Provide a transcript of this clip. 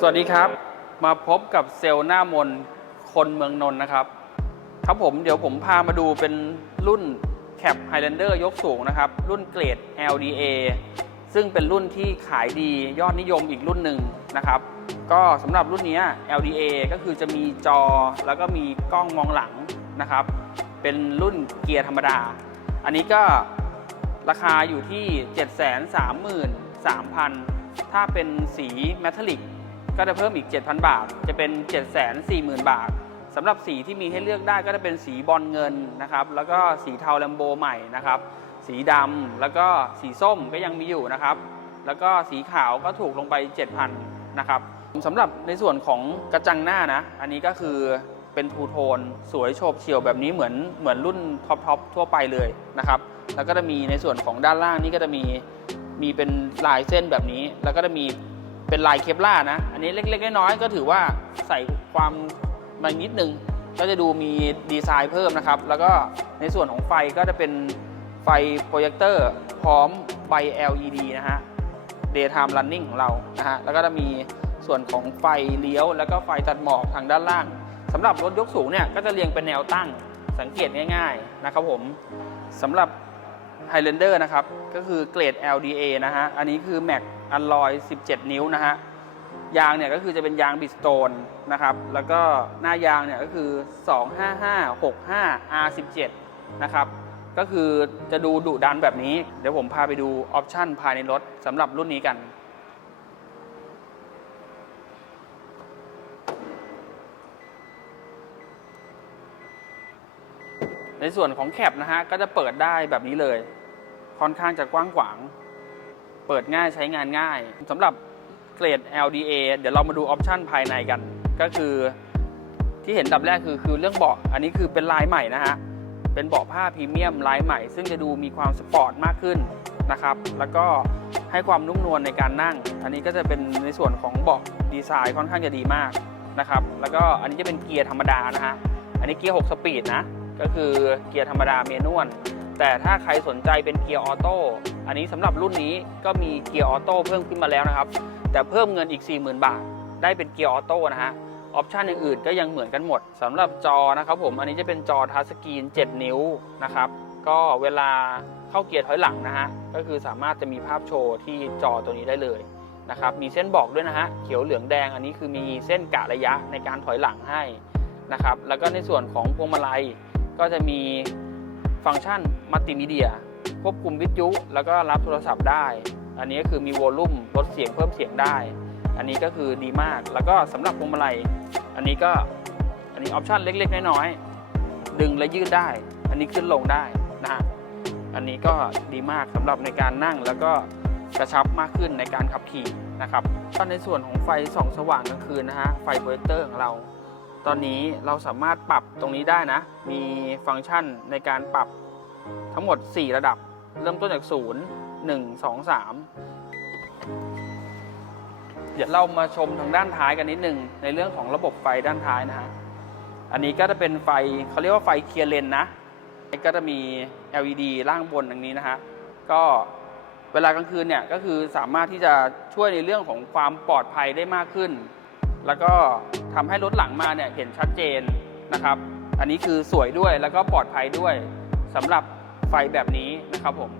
สวัสดีครับ มาพบกับเซลล์หน้ามนคนเมืองนนท์นะครับ ครับผมเดี๋ยวผมพามาดูเป็นรุ่นแคป Highlander ยกสูงนะครับ รุ่นเกรด LDA ซึ่งเป็นรุ่นที่ขายดียอดนิยมอีกรุ่นหนึ่งนะครับ ก็สำหรับรุ่นนี้ LDA ก็คือจะมีจอแล้วก็มีกล้องมองหลังนะครับ เป็นรุ่นเกียร์ธรรมดา อันนี้ก็ราคาอยู่ที่ 733,000 ถ้าเป็นสีแมทัลลิก ก็จะเพิ่มอีก 7,000 บาท จะเป็น 740,000 บาทสำหรับสีที่มีให้เลือกได้ก็จะเป็นสีบอลเงินนะครับ แล้วก็สีเทาแลมโบใหม่นะครับ สีดำแล้วก็สีส้มก็ยังมีอยู่นะครับ แล้วก็สีขาวก็ถูกลงไป 7,000นะครับสำหรับในส่วนของกระจังหน้านะ อันนี้ก็คือเป็นทูโทนสวยโฉบเฉี่ยวแบบนี้เหมือนเหมือนรุ่นท็อปทอปทั่วไปเลยนะครับ แล้วก็จะมีในส่วนของด้านล่างนี่ก็จะมีมีเป็นลายเส้นแบบนี้ แล้วก็จะมี เป็นลายเคปล่าร์นะ อันนี้เล็กๆน้อยๆก็ถือว่าใส่ความมานิดนึง ก็จะดูมีดีไซน์เพิ่มนะครับ แล้วก็ในส่วนของไฟก็จะเป็นไฟโปรเจคเตอร์พร้อมใบ LED นะฮะ daytime running ของเรานะฮะ แล้วก็จะมีส่วนของไฟเลี้ยว แล้วก็ไฟตัดหมอกทางด้านล่างสำหรับรถยกสูงเนี่ยก็จะเรียงเป็นแนวตั้งสังเกตง่าย ๆ นะครับผมสำหรับ Highlander นะครับ ก็คือเกรด LDA นะฮะ อันนี้คือ Mac Alloy 17 นิ้วนะฮะ ยางเนี่ยก็คือจะเป็นยางบิสโตนนะครับ แล้วก็หน้ายางเนี่ยก็คือ 25565 R17 นะครับ ก็คือจะดูดุดันแบบนี้ เดี๋ยวผมพาไปดูออปชันภายในรถสำหรับรุ่นนี้กัน ในส่วนของแคปนะฮะก็จะเปิดได้แบบนี้เลย ค่อนข้างจะกว้างขวาง เปิดง่ายใช้งานง่ายสำหรับเกรด LDA เดี๋ยวเรามาดูออปชันภายในกัน ก็คือที่เห็นดับแรกคือคือเรื่องเบาะอันนี้คือเป็นลายใหม่นะฮะเป็นเบาะผ้าพรีเมียมลายใหม่ ซึ่งจะดูมีความสปอร์ตมากขึ้นนะครับ แล้วก็ให้ความนุ่มนวลในการนั่ง อันนี้ก็จะเป็นในส่วนของเบาะดีไซน์ค่อนข้างจะดีมากนะครับ แล้วก็อันนี้จะเป็นเกียร์ธรรมดานะฮะ อันนี้เกียร์ 6 สปีดนะ ก็คือเกียร์ธรรมดาเมนวลแต่ถ้าใครสนใจเป็นเกียร์ออโต้อันนี้สำหรับรุ่นนี้ก็มีเกียร์ออโต้เพิ่มขึ้นมาแล้วนะครับ แต่เพิ่มเงินอีก 40,000 บาท ได้เป็นเกียร์ออโต้นะฮะออปชันอื่นๆก็ยังเหมือนกันหมดสำหรับจอนะครับผมอันนี้จะเป็นจอทัชสกรีน 7 นิ้วนะครับก็เวลาเข้าเกียร์ถอยหลังนะฮะก็คือสามารถจะมีภาพโชว์ที่จอตัวนี้ได้เลยนะครับมีเส้นบอกด้วยนะฮะเขียวเหลืองแดงอันนี้คือมีเส้นกะระยะในการถอยหลังให้นะครับแล้วก็ในส่วนของพวงมาลัย ก็จะมีฟังก์ชันมัลติมีเดีย ควบคุมวิทยุ แล้วก็รับโทรศัพท์ได้ อันนี้ก็คือมีวอลลุ่มลดเสียงเพิ่มเสียงได้ อันนี้ก็คือดีมาก แล้วก็สำหรับพวงมาลัย อันนี้ก็อันนี้ออปชันเล็ก ๆ น้อยๆดึงและยืดได้ อันนี้ขึ้นลงได้นะฮะอันนี้ก็ดีมากสำหรับในการนั่งแล้วก็กระชับมากขึ้นในการขับขี่นะครับก็ในส่วนของไฟส่องสว่างกลางคืนนะฮะไฟโปรเจคเตอร์ของเรา ตอนนี้เราสามารถปรับตรงนี้ได้นะ มีฟังก์ชันในการปรับทั้งหมด 4 ระดับ เริ่มต้นจาก 0 1 2 3 เดี๋ยวเรามาชมทางด้านท้ายกันนิดนึง ในเรื่องของระบบไฟด้านท้ายนะฮะ อันนี้ก็จะเป็นไฟเขาเรียกว่าไฟเคลียร์เลนนะ ก็จะมี LED ล่างบนตรงนี้นะฮะ ก็เวลากลางคืนเนี่ยก็คือสามารถที่จะช่วยในเรื่องของความปลอดภัยได้มากขึ้น แล้วก็ทำให้รถหลังมาเนี่ยเห็นชัดเจนนะครับ อันนี้คือสวยด้วยแล้วก็ปลอดภัยด้วย สำหรับไฟแบบนี้นะครับผม